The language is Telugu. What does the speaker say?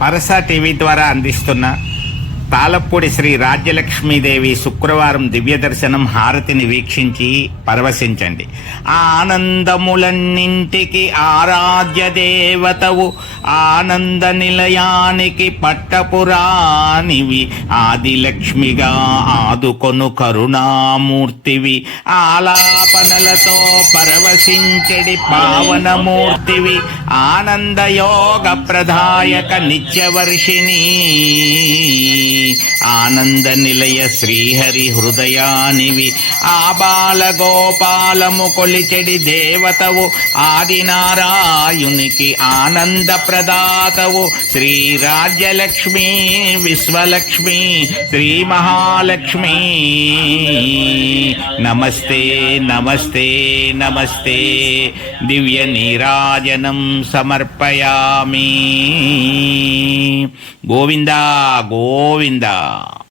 పరస టీవీ ద్వారా అందిస్తున్న తాళపూడి శ్రీ రాజ్యలక్ష్మీదేవి శుక్రవారం దివ్య దర్శనం హారతిని వీక్షించి పరవశించండి. ఆనందములన్నింటికి ఆరాధ్య దేవతవు, ఆనంద నిలయానికి పట్టపురానివి, ఆదిలక్ష్మిగా ఆదుకొను కరుణామూర్తివి, ఆలాపనలతో పరవశించెడి పావనమూర్తివి, ఆనందయోగ ప్రదాయక నిత్యవర్షిణి, ఆనంద నిలయ శ్రీహరి హృదయానివి, ఆబాల గోపాలము కొలిచెడి దేవతవు, ఆదినారాయునికి ఆనంద ప్రదాతవు, శ్రీ రాజ్యలక్ష్మి విశ్వలక్ష్మి శ్రీ మహాలక్ష్మి. నమస్తే నమస్తే నమస్తే, దివ్య నీరాజనం సమర్పయామి. గోవిందా గోవిందా.